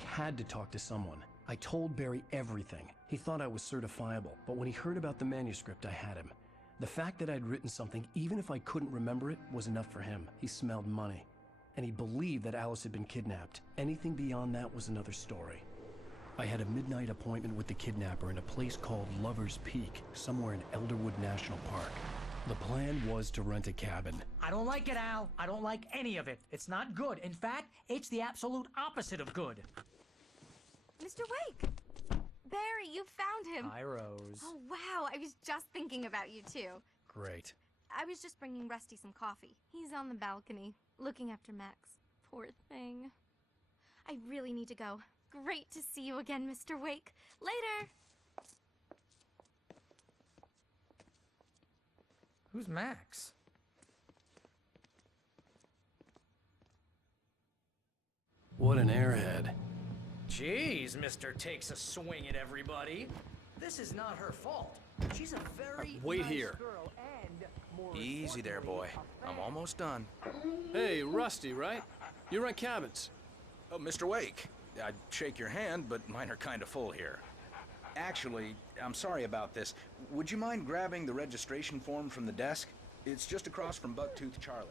had to talk to someone. I told Barry everything. He thought I was certifiable, but when he heard about the manuscript, I had him. The fact that I'd written something, even if I couldn't remember it, was enough for him. He smelled money. And he believed that Alice had been kidnapped. Anything beyond that was another story. I had a midnight appointment with the kidnapper in a place called Lover's Peak, somewhere in Elderwood National Park. The plan was to rent a cabin. I don't like it, Al. I don't like any of it. It's not good. In fact, it's the absolute opposite of good. Mr. Wake! Barry, you found him! Hi, Rose. Oh, wow. I was just thinking about you, too. Great. I was just bringing Rusty some coffee. He's on the balcony, looking after Max. Poor thing. I really need to go. Great to see you again, Mr. Wake. Later! Who's Max? What an airhead. Jeez, Mr. Takes a swing at everybody. This is not her fault. She's a very Wait nice here. girl and, more Easy there, boy. I'm almost done. Hey, Rusty, right? You rent cabins. Oh, Mr. Wake. I'd shake your hand, but mine are kind of full here. Actually, I'm sorry about this. Would you mind grabbing the registration form from the desk? It's just across from Bucktooth Charlie.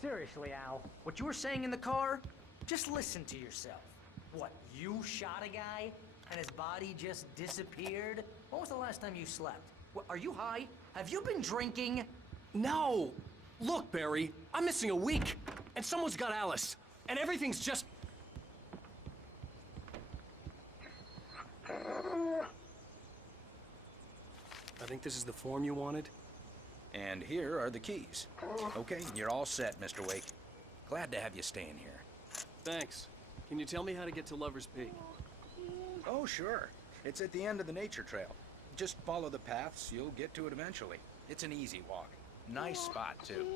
Seriously, Al, what you were saying in the car? Just listen to yourself. What, you shot a guy and his body just disappeared? When was the last time you slept? What, are you high? Have you been drinking? No! Look, Barry, I'm missing a week, and someone's got Alice, and everything's just... I think this is the form you wanted. And here are the keys. Okay, you're all set, Mr. Wake. Glad to have you staying here. Thanks. Can you tell me how to get to Lover's Peak? Oh, sure. It's at the end of the nature trail. Just follow the paths, you'll get to it eventually. It's an easy walk. Nice spot, too.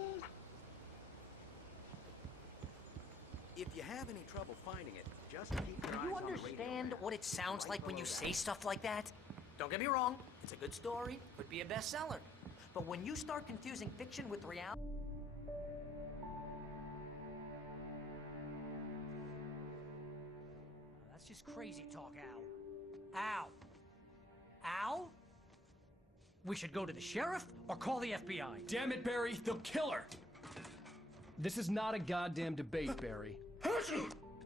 If you have any trouble finding it, just keep your eyes Do you on the radio. understand what it sounds like when you say stuff like that? Don't get me wrong, it's a good story, could be a bestseller. But when you start confusing fiction with reality... That's just crazy talk, Al. Al! Al? We should go to the sheriff or call the FBI. Damn it, Barry, they'll kill her! This is not a goddamn debate, Barry.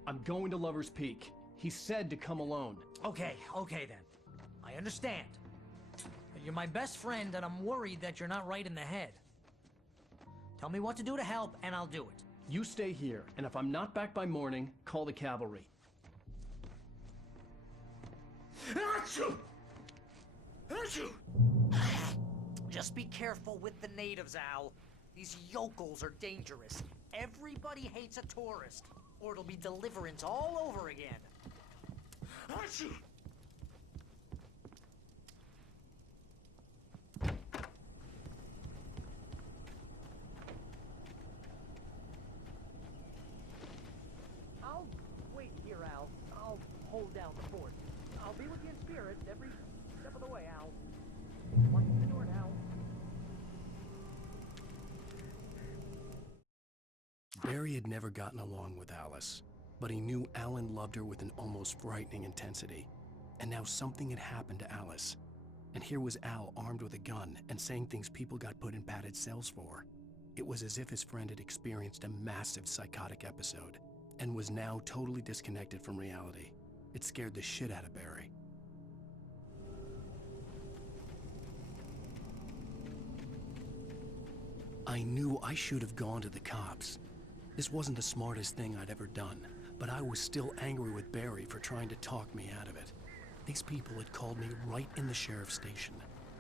I'm going to Lover's Peak. He said to come alone. Okay then. I understand. But you're my best friend and I'm worried that you're not right in the head. Tell me what to do to help and I'll do it. You stay here, and if I'm not back by morning, call the cavalry. Just be careful with the natives, Al. These yokels are dangerous. Everybody hates a tourist, or it'll be Deliverance all over again. I'll wait here, Al. I'll hold down the fort. I'll be with you in spirit every step of the way, Al. Watch the door now. Barry had never gotten along with Alice, but he knew Alan loved her with an almost frightening intensity. And now something had happened to Alice. And here was Al armed with a gun and saying things people got put in padded cells for. It was as if his friend had experienced a massive psychotic episode and was now totally disconnected from reality. It scared the shit out of Barry. I knew I should have gone to the cops. This wasn't the smartest thing I'd ever done, but I was still angry with Barry for trying to talk me out of it. These people had called me right in the sheriff's station.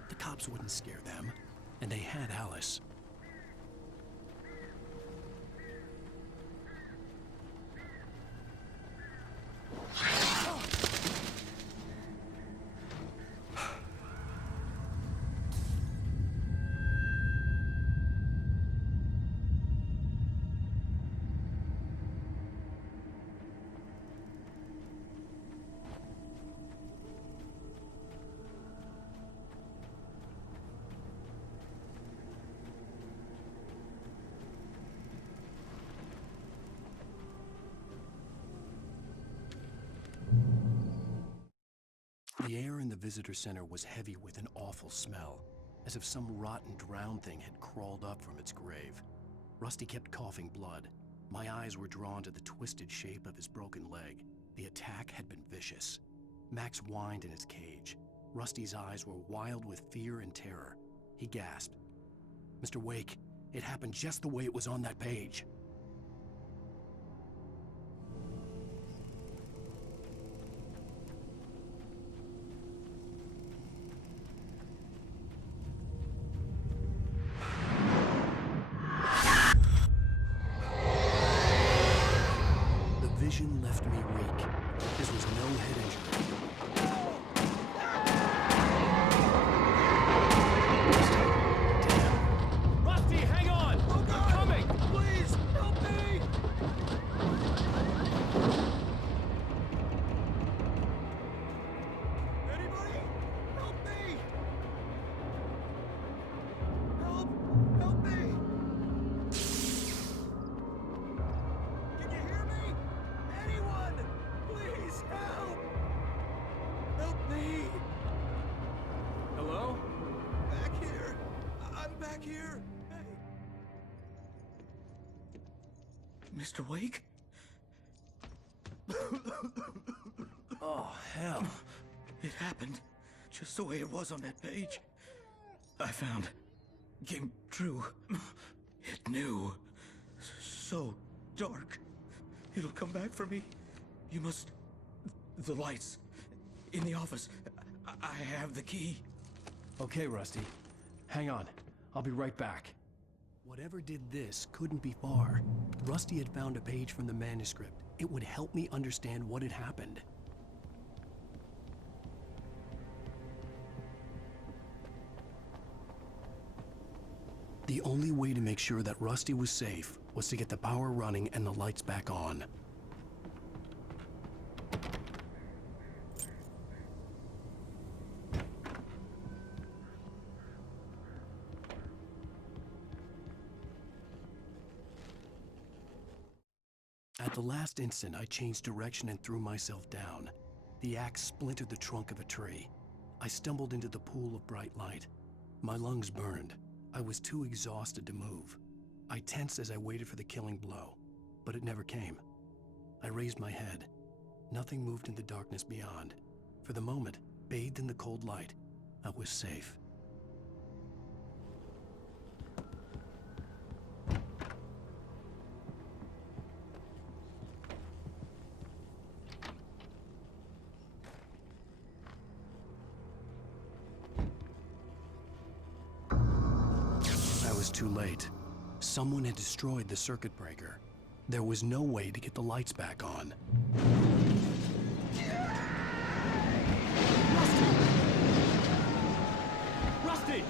The cops wouldn't scare them, and they had Alice. The air in the visitor center was heavy with an awful smell, as if some rotten drowned thing had crawled up from its grave. Rusty kept coughing blood. My eyes were drawn to the twisted shape of his broken leg. The attack had been vicious. Max whined in his cage. Rusty's eyes were wild with fear and terror. He gasped. "Mr. Wake, it happened just the way it was on that page." The vision left me weak. This was no head injury. Rusty, hang on! I'm coming! Please, help me! Anybody? Help me! Help me! Can you hear me? Anyone! Please, help! Help me! Hello? Back here. I'm back here. Hey. Mr. Wake? Oh, hell. It happened just the way it was on that page. I found. Came true. It knew. So dark. It'll come back for me. You must. The lights. In the office. I have the key. Okay, Rusty. Hang on. I'll be right back. Whatever did this couldn't be far. Rusty had found a page from the manuscript. It would help me understand what had happened. The only way to make sure that Rusty was safe was to get the power running and the lights back on. At the last instant, I changed direction and threw myself down. The axe splintered the trunk of a tree. I stumbled into the pool of bright light. My lungs burned. I was too exhausted to move. I tensed as I waited for the killing blow, but it never came. I raised my head. Nothing moved in the darkness beyond. For the moment, bathed in the cold light, I was safe. I was too late. Someone had destroyed the circuit breaker. There was no way to get the lights back on. Rusty!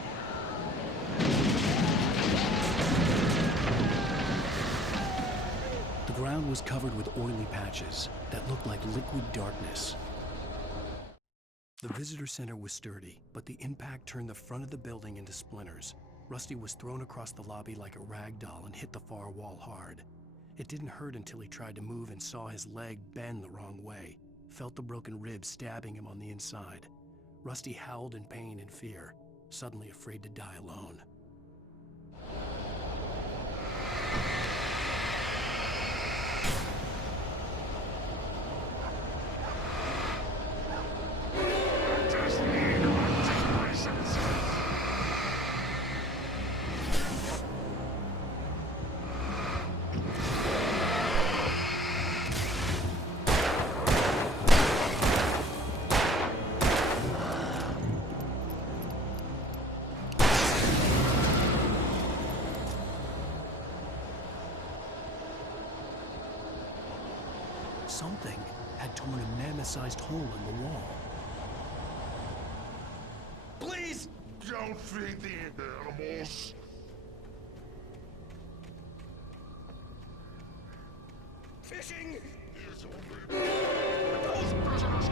The ground was covered with oily patches that looked like liquid darkness. The visitor center was sturdy, but the impact turned the front of the building into splinters. Rusty was thrown across the lobby like a rag doll and hit the far wall hard. It didn't hurt until he tried to move and saw his leg bend the wrong way, felt the broken rib stabbing him on the inside. Rusty howled in pain and fear, suddenly afraid to die alone. Something had torn a mammoth-sized hole in the wall. Please don't feed the animals. Fishing! It's only Those prisoners!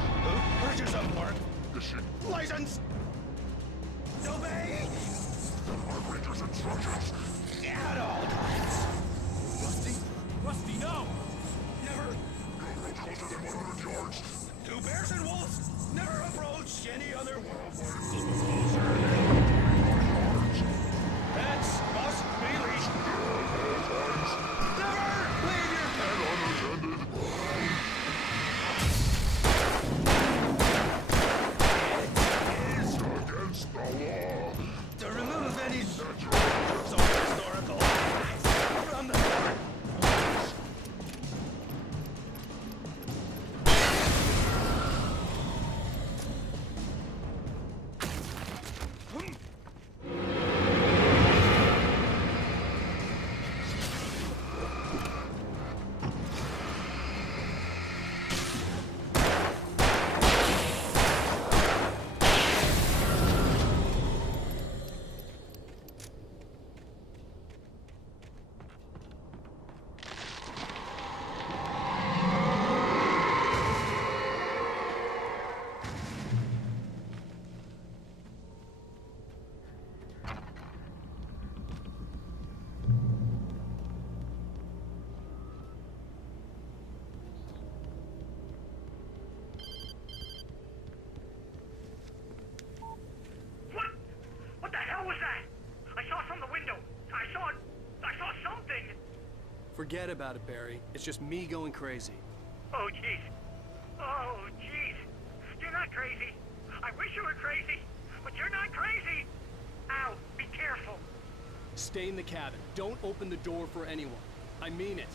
Purchase of work! fishing. License! Obey! Our Ranger's instructions. At all times! Rusty? Rusty, no! Never! No road closer than 100 yards. Two bears and wolves! never approached any other world. Pets must be leashed. Never leave your pet unattended. It is against the law. To remove any historical artifacts from the park. What the hell was that? I saw from the window. I saw something. Forget about it, Barry. It's just me going crazy. Oh, jeez. Oh, jeez. You're not crazy. I wish you were crazy, but you're not crazy. Ow, be careful. Stay in the cabin. Don't open the door for anyone. I mean it.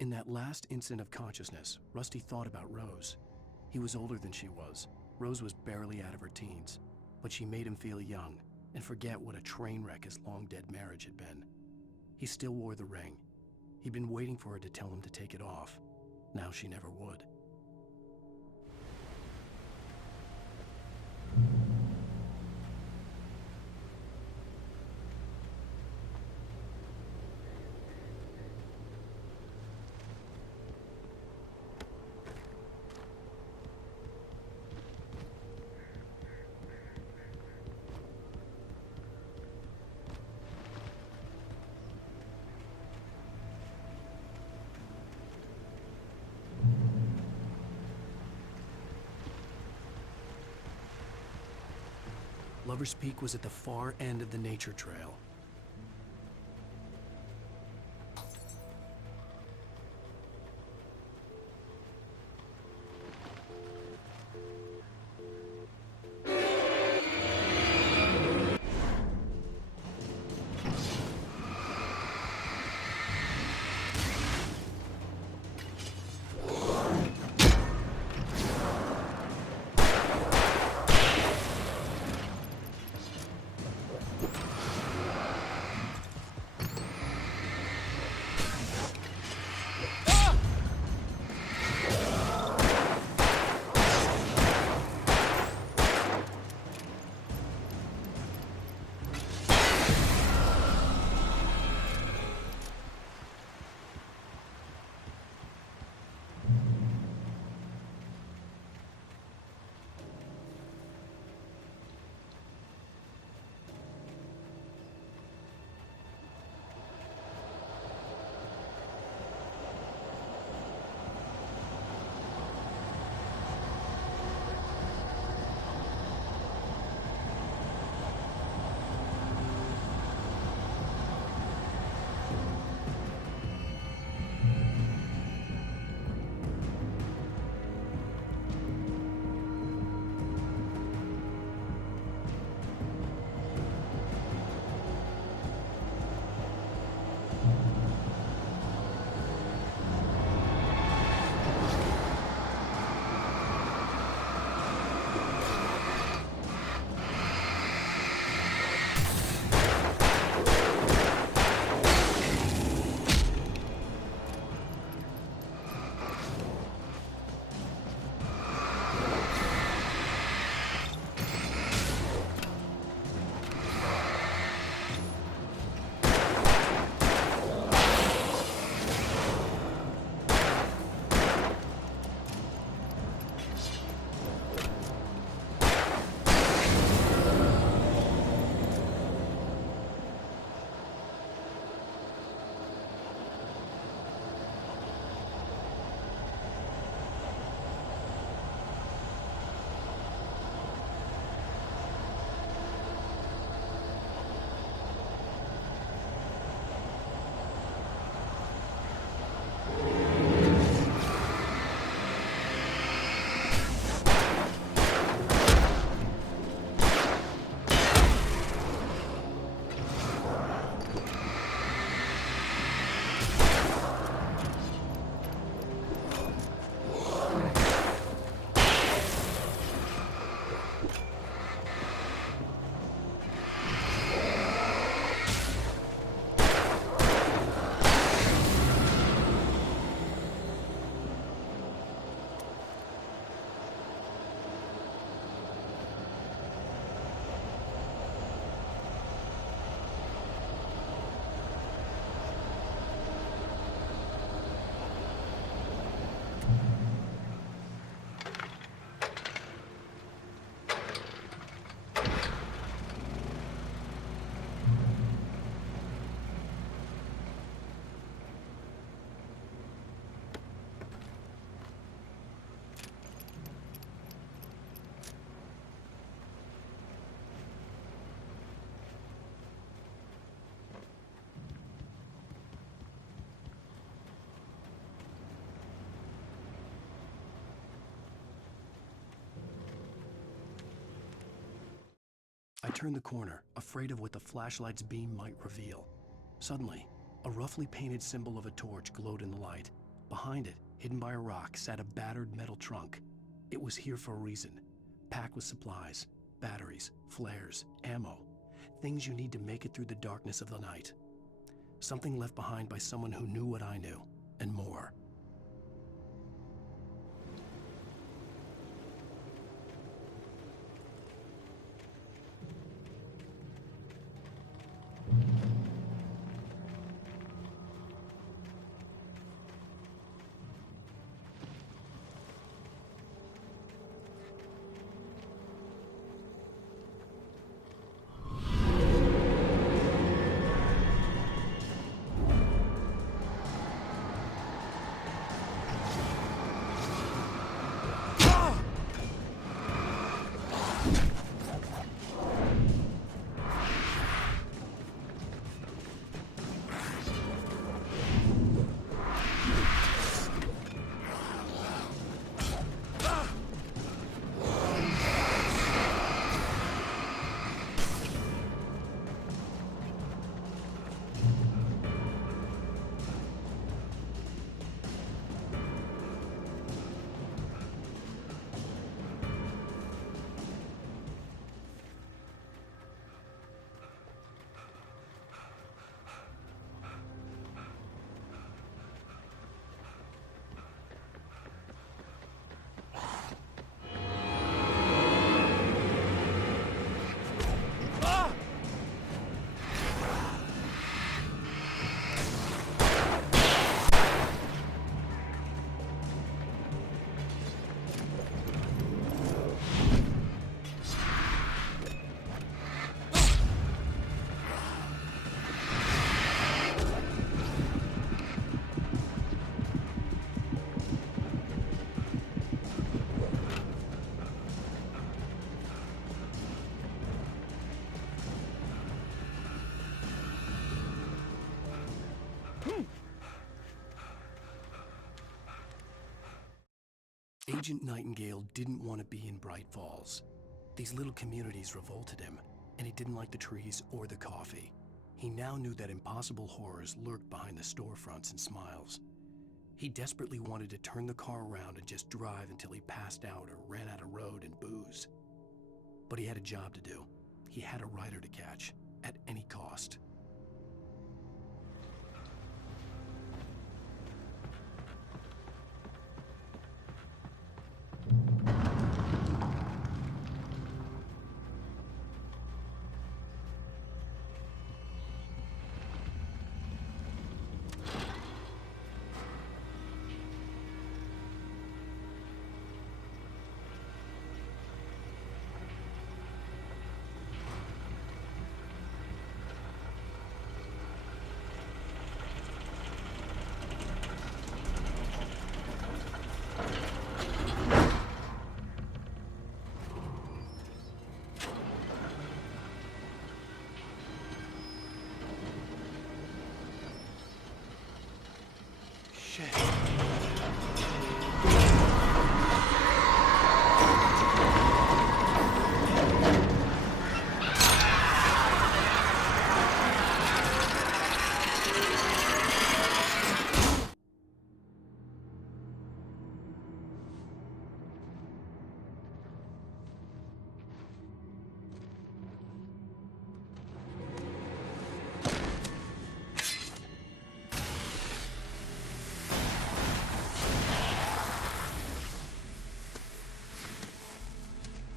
In that last instant of consciousness, Rusty thought about Rose. He was older than she was. Rose was barely out of her teens, but she made him feel young and forget what a train wreck his long-dead marriage had been. He still wore the ring. He'd been waiting for her to tell him to take it off. Now she never would. Lover's Peak was at the far end of the nature trail. turned the corner, afraid of what the flashlight's beam might reveal. Suddenly, a roughly painted symbol of a torch glowed in the light. Behind it, hidden by a rock, sat a battered metal trunk. It was here for a reason, packed with supplies, batteries, flares, ammo, things you need to make it through the darkness of the night. Something left behind by someone who knew what I knew, and more. Agent Nightingale didn't want to be in Bright Falls. These little communities revolted him, and he didn't like the trees or the coffee. He now knew that impossible horrors lurked behind the storefronts and smiles. He desperately wanted to turn the car around and just drive until he passed out or ran out of road and booze. But he had a job to do. He had a rider to catch, at any cost. Shit.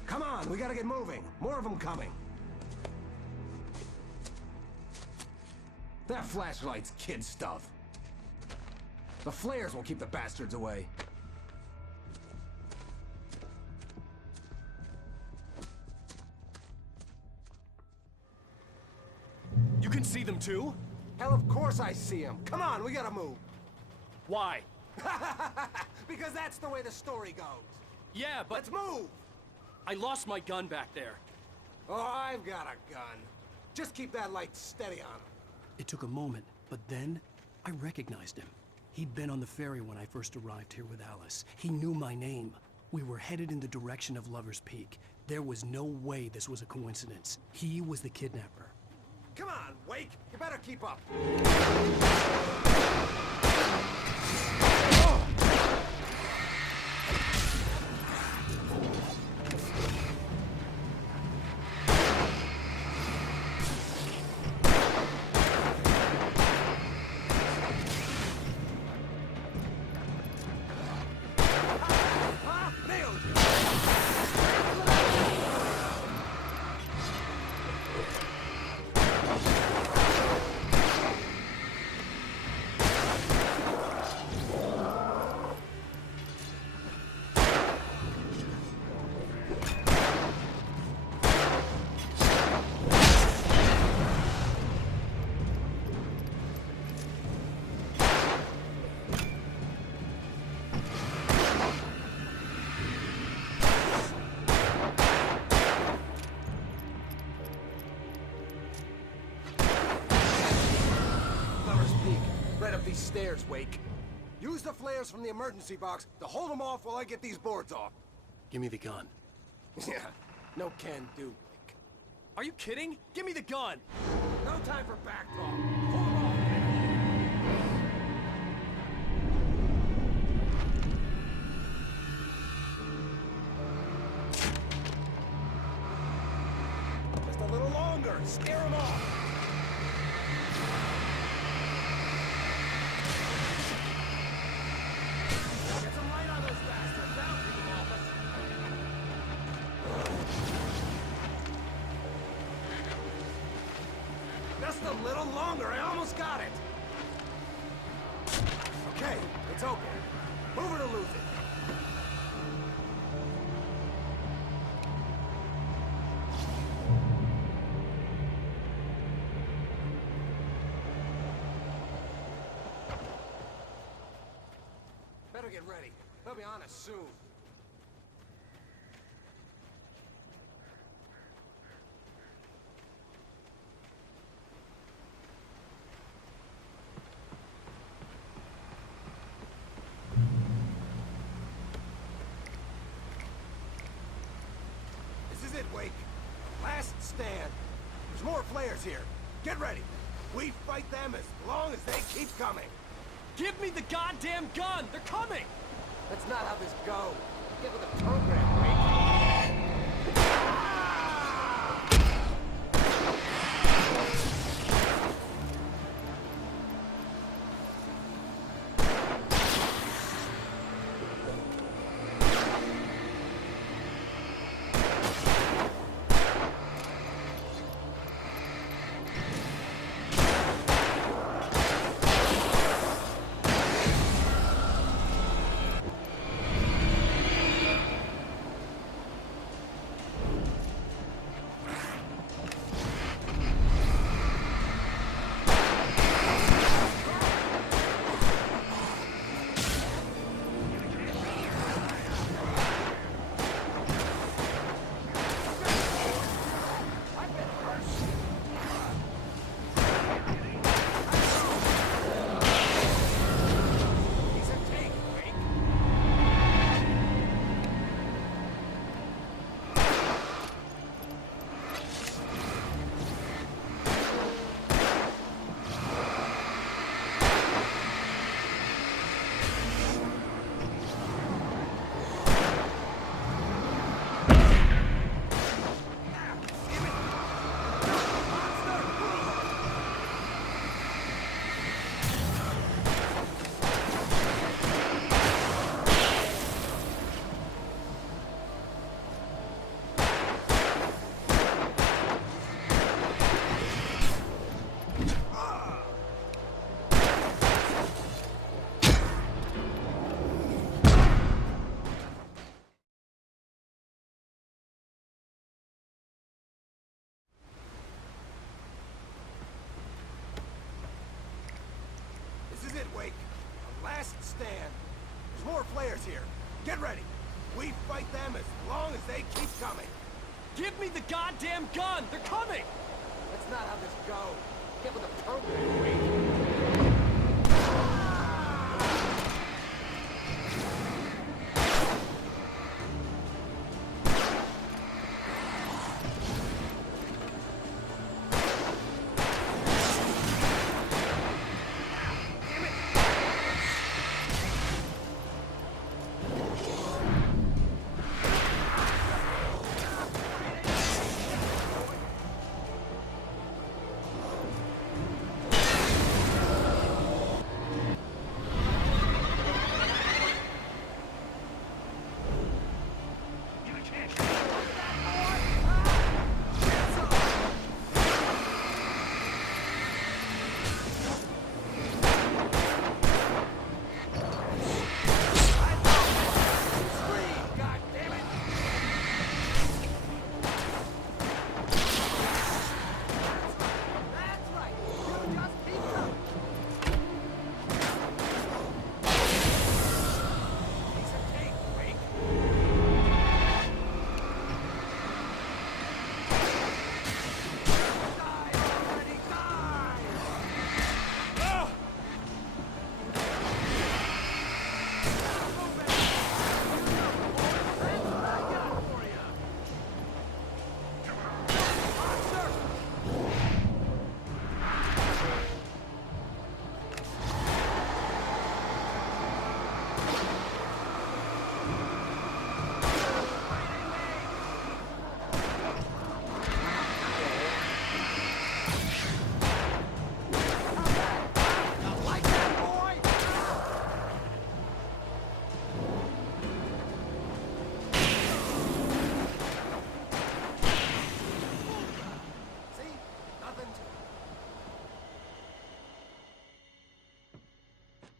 Come on, we gotta get moving. More of them coming. That flashlight's kid stuff. The flares will keep the bastards away. You can see them too? Hell, of course I see them. Come on, we gotta move. Why? Because that's the way the story goes. Yeah, but Let's move! I lost my gun back there. Oh, I've got a gun. Just keep that light steady on him. It took a moment, but then I recognized him. He'd been on the ferry when I first arrived here with Alice. He knew my name. We were headed in the direction of Lover's Peak. There was no way this was a coincidence. He was the kidnapper. Come on, Wake! You better keep up! These stairs, Wake. Use the flares from the emergency box to hold them off while I get these boards off. Give me the gun. Yeah, no can do, Wake. Are you kidding? Give me the gun! No time for back talk. Hold 'em off. Just a little longer. Scare them off. Just a little longer, I almost got it! Okay, it's open. Move it or lose it. Better get ready. They'll be on us soon. This is it, Wake. Last stand. There's more flares here. Get ready. We fight them as long as they keep coming. Give me the goddamn gun! They're coming! That's not how this goes. Get with the program, Wake. This is it, Wake. The last stand. There's more flares here. Get ready. We fight them as long as they keep coming. Give me the goddamn gun! They're coming! That's not how this goes. Get with the program, Wake.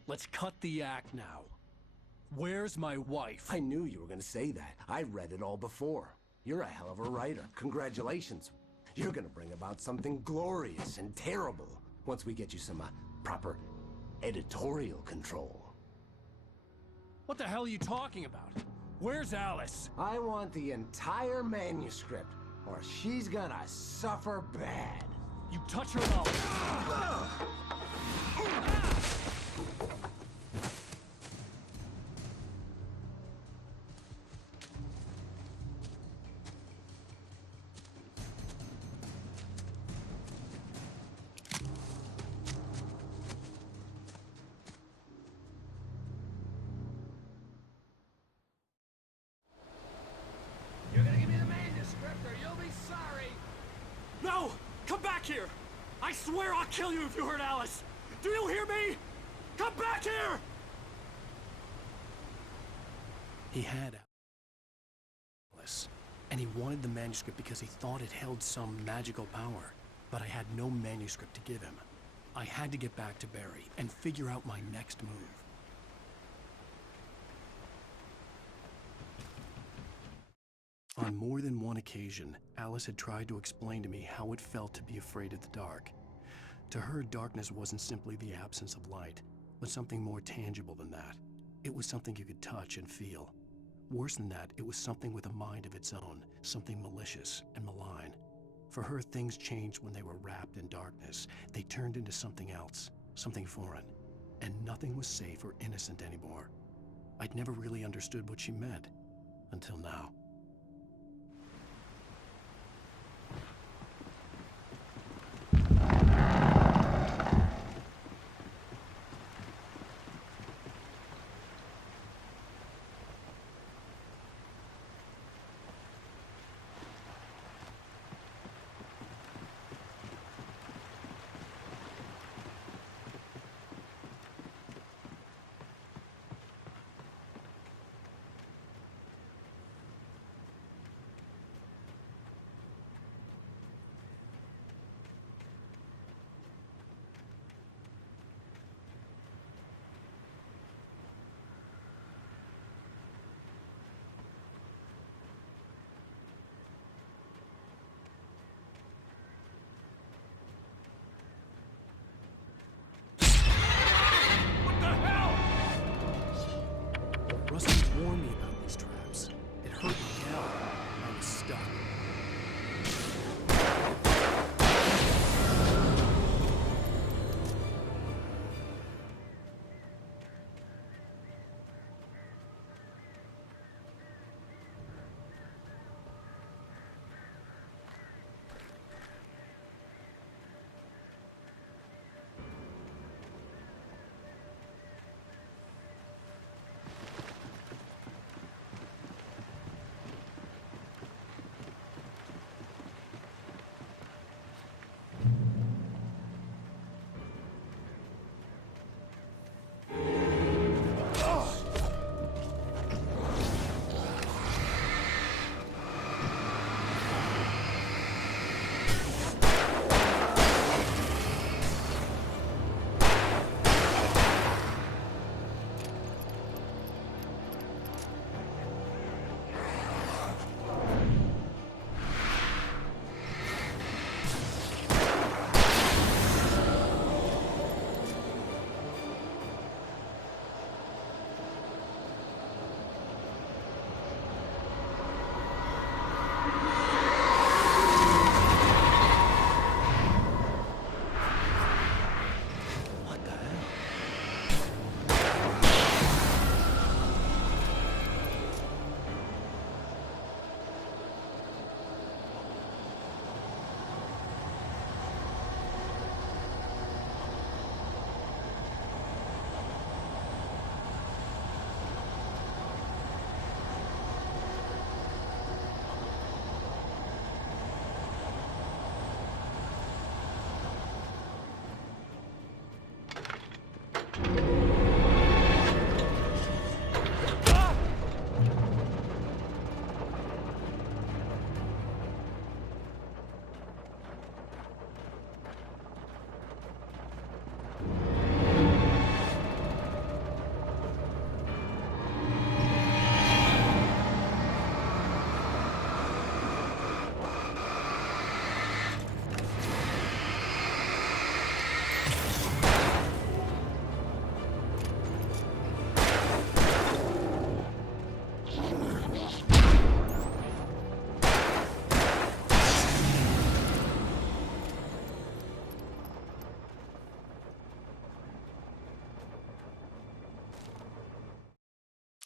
Let's cut the act now. Where's my wife? I knew you were gonna say that. I read it all before. You're a hell of a writer. Congratulations. You're gonna bring about something glorious and terrible once we get you some proper editorial control. What the hell are you talking about? Where's Alice? I want the entire manuscript, or she's gonna suffer bad. You touch her mouth. You're gonna give me the manuscript or you'll be sorry! No! Come back here! I swear I'll kill you if you hurt Alice! Do you hear me? Come back here! He had Alice, and he wanted the manuscript because he thought it held some magical power. But I had no manuscript to give him. I had to get back to Barry and figure out my next move. On more than one occasion, Alice had tried to explain to me how it felt to be afraid of the dark. To her, darkness wasn't simply the absence of light, but something more tangible than that. It was something you could touch and feel. Worse than that, it was something with a mind of its own, something malicious and malign. For her, things changed when they were wrapped in darkness. They turned into something else, something foreign, and nothing was safe or innocent anymore. I'd never really understood what she meant, until now.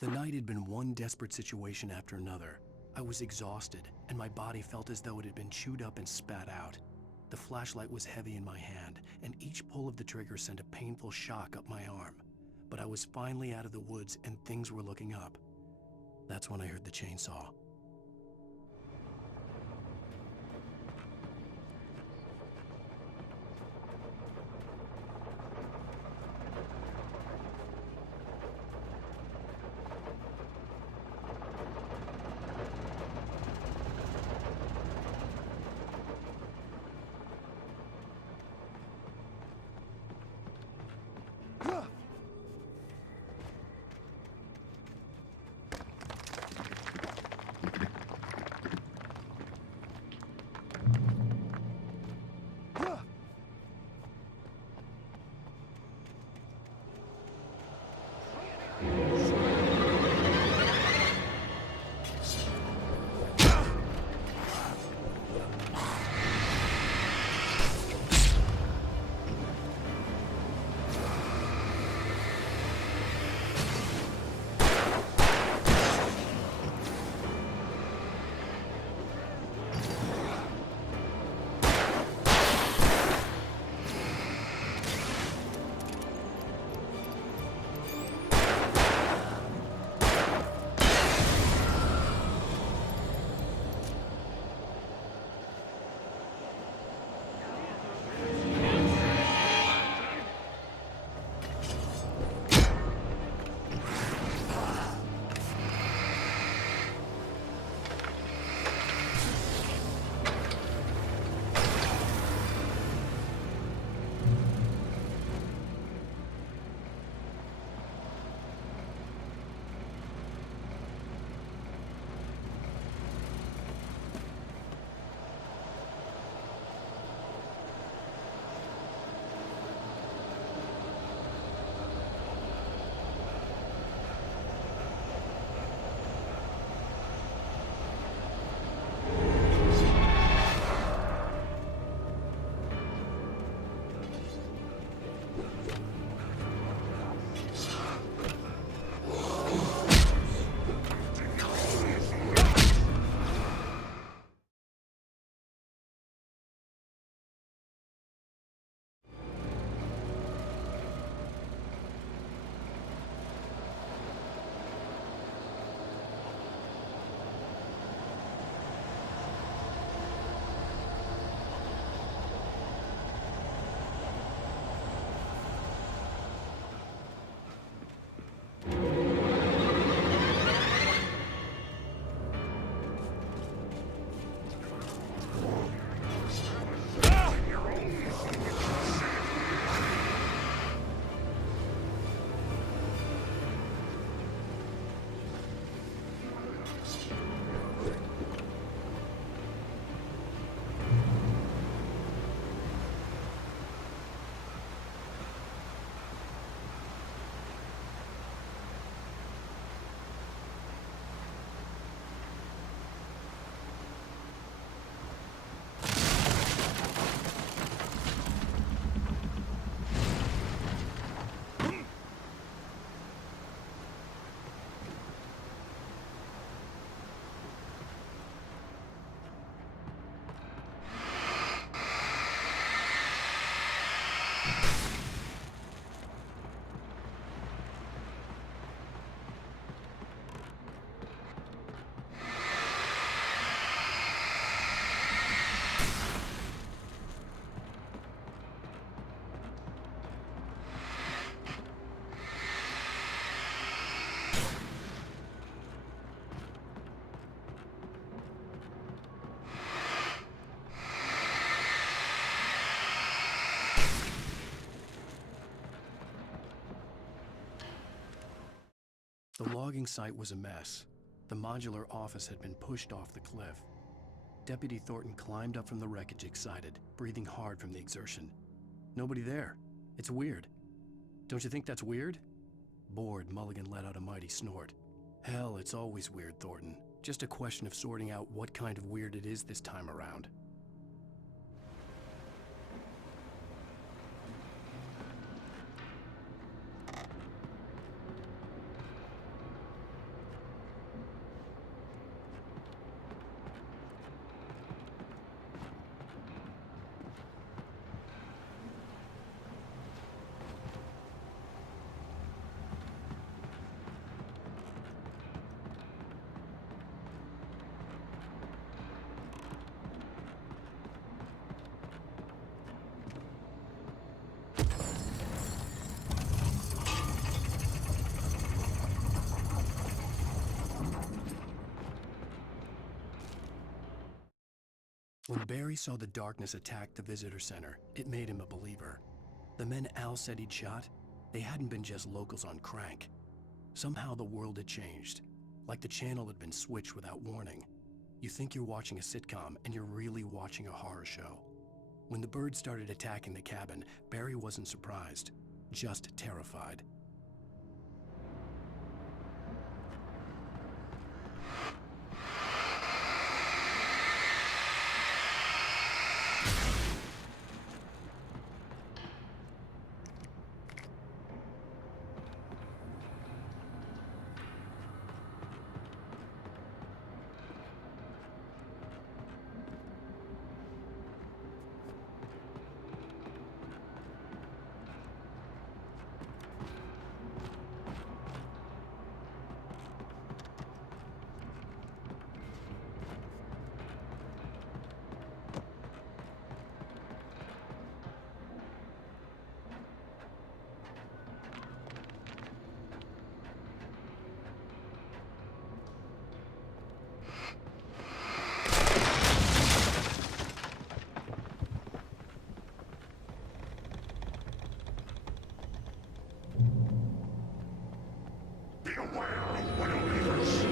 The night had been one desperate situation after another. I was exhausted, and my body felt as though it had been chewed up and spat out. The flashlight was heavy in my hand, and each pull of the trigger sent a painful shock up my arm. But I was finally out of the woods, and things were looking up. That's when I heard the chainsaw. The logging site was a mess. The modular office had been pushed off the cliff. Deputy Thornton climbed up from the wreckage excited, breathing hard from the exertion. Nobody there. It's weird. Don't you think that's weird? Bored, Mulligan let out a mighty snort. Hell, it's always weird, Thornton. Just a question of sorting out what kind of weird it is this time around. When Barry saw the darkness attack the visitor center, it made him a believer. The men Al said he'd shot, they hadn't been just locals on crank. Somehow the world had changed, like the channel had been switched without warning. You think you're watching a sitcom, and you're really watching a horror show. When the birds started attacking the cabin, Barry wasn't surprised, just terrified. Beware of Widowmakers!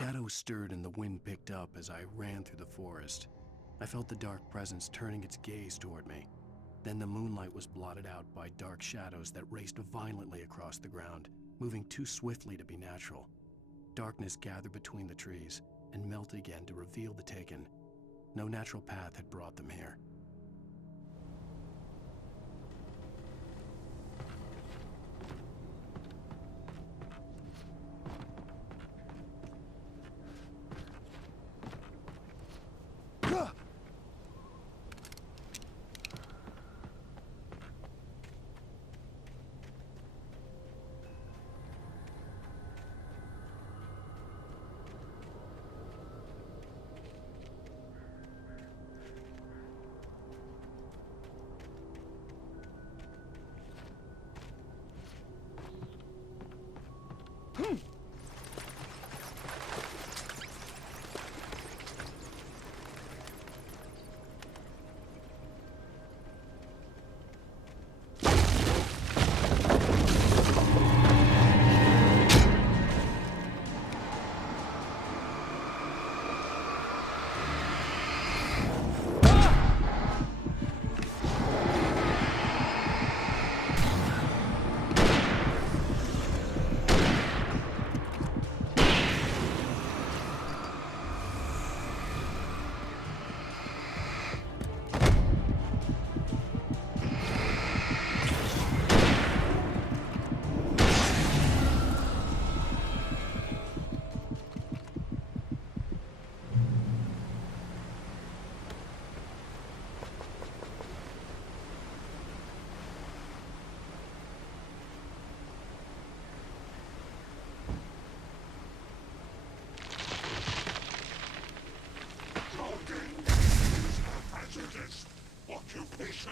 Shadows stirred and the wind picked up as I ran through the forest. I felt the dark presence turning its gaze toward me. Then the moonlight was blotted out by dark shadows that raced violently across the ground, moving too swiftly to be natural. Darkness gathered between the trees and melted again to reveal the Taken. No natural path had brought them here. Occupation!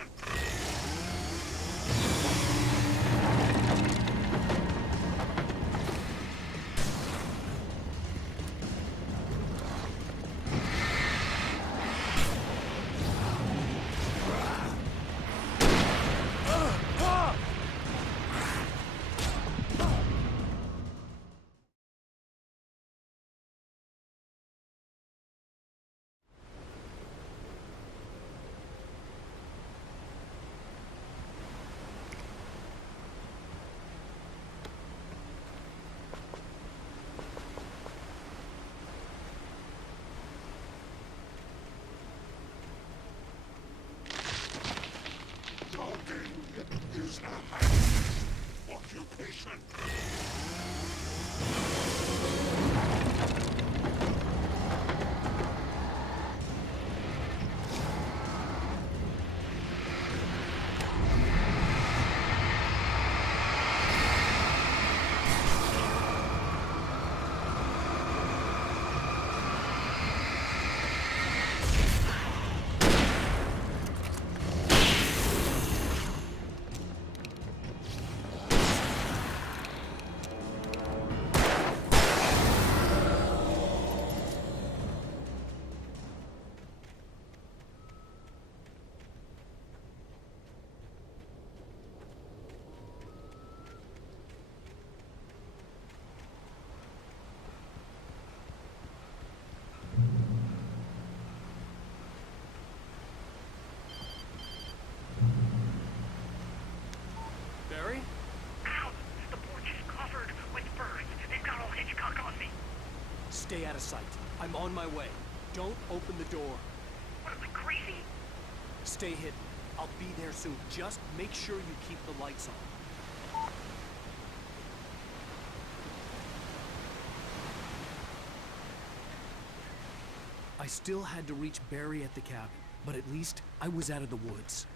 Is a occupation. Barry? Ow! The porch is covered with birds. They've got all Hitchcock on me. Stay out of sight. I'm on my way. Don't open the door. What am I, crazy? Stay hidden. I'll be there soon. Just make sure you keep the lights on. I still had to reach Barry at the cabin, but at least I was out of the woods.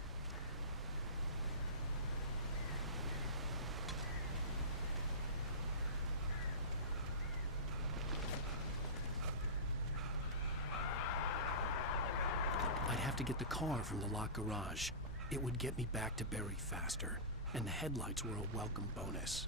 I'd have to get the car from the locked garage. It would get me back to Barry faster, and the headlights were a welcome bonus.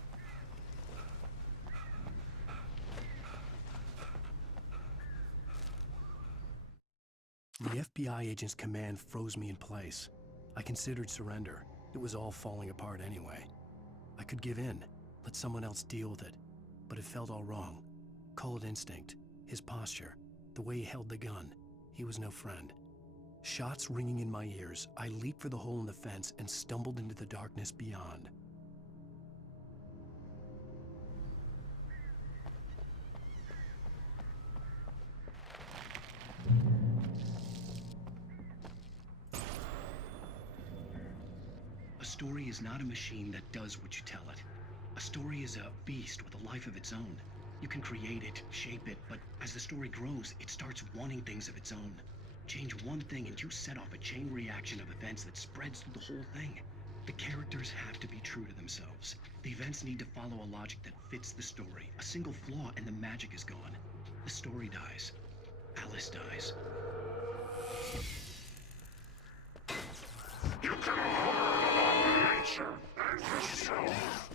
The FBI agent's command froze me in place. I considered surrender. It was all falling apart anyway. I could give in, let someone else deal with it, but it felt all wrong. Call it instinct, his posture, the way he held the gun. He was no friend. Shots ringing in my ears, I leaped for the hole in the fence and stumbled into the darkness beyond. A story is not a machine that does what you tell it. A story is a beast with a life of its own. You can create it, shape it, but as the story grows, it starts wanting things of its own. Change one thing and you set off a chain reaction of events that spreads through the whole thing. The characters have to be true to themselves. The events need to follow a logic that fits the story. A single flaw and the magic is gone. The story dies. Alice dies. You can harm nature and yourself.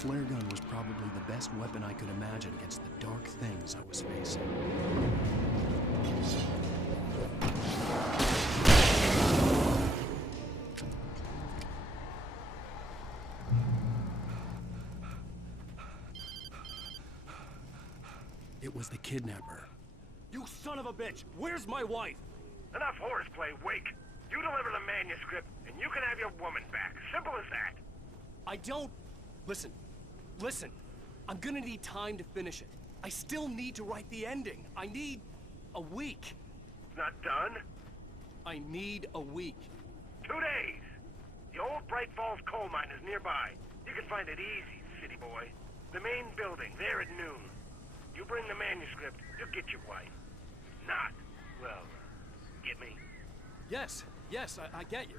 flare gun was probably the best weapon I could imagine against the dark things I was facing. It was the kidnapper. You son of a bitch! Where's my wife? Enough horseplay, Wake. You deliver the manuscript, and you can have your woman back. Simple as that. I don't... Listen. I'm gonna need time to finish it. I still need to write the ending. I need a week. It's not done. I need a week. 2 days. The old Bright Falls coal mine is nearby. You can find it easy, city boy. The main building, there at noon. You bring the manuscript, you'll get your wife. Not, well, get me? Yes, I get you.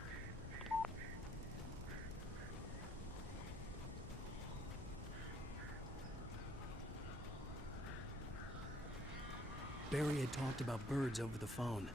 Barry had talked about birds over the phone.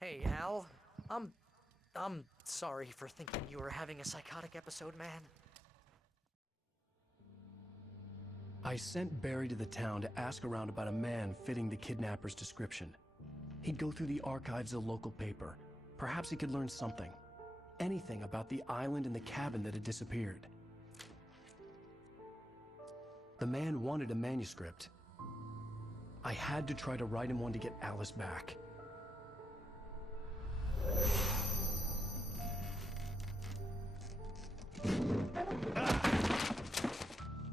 Hey, Al. I'm sorry for thinking you were having a psychotic episode, man. I sent Barry to the town to ask around about a man fitting the kidnapper's description. He'd go through the archives of the local paper. Perhaps he could learn something. Anything about the island and the cabin that had disappeared. The man wanted a manuscript. I had to try to write him one to get Alice back.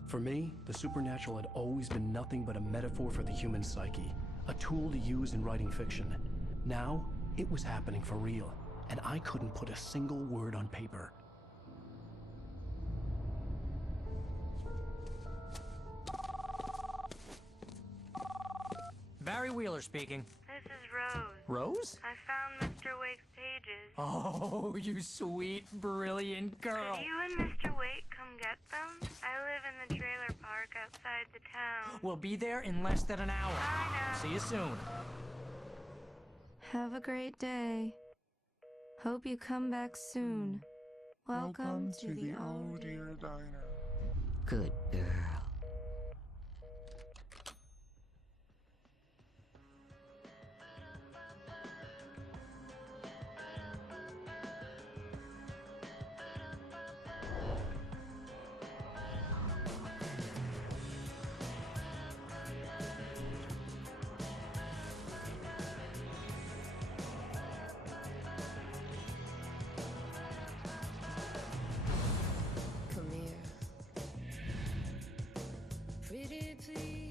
For me, the supernatural had always been nothing but a metaphor for the human psyche, a tool to use in writing fiction. Now, it was happening for real, and I couldn't put a single word on paper. Barry Wheeler speaking. This is Rose. Rose? I found Mr. Wake's pages. Oh, you sweet, brilliant girl. Could you and Mr. Wake come get them? I live in the trailer park outside the town. We'll be there in less than an hour. Bye now. See you soon. Have a great day. Hope you come back soon. Welcome to the Oh Dear Diner. Good girl. Come here. Pretty please.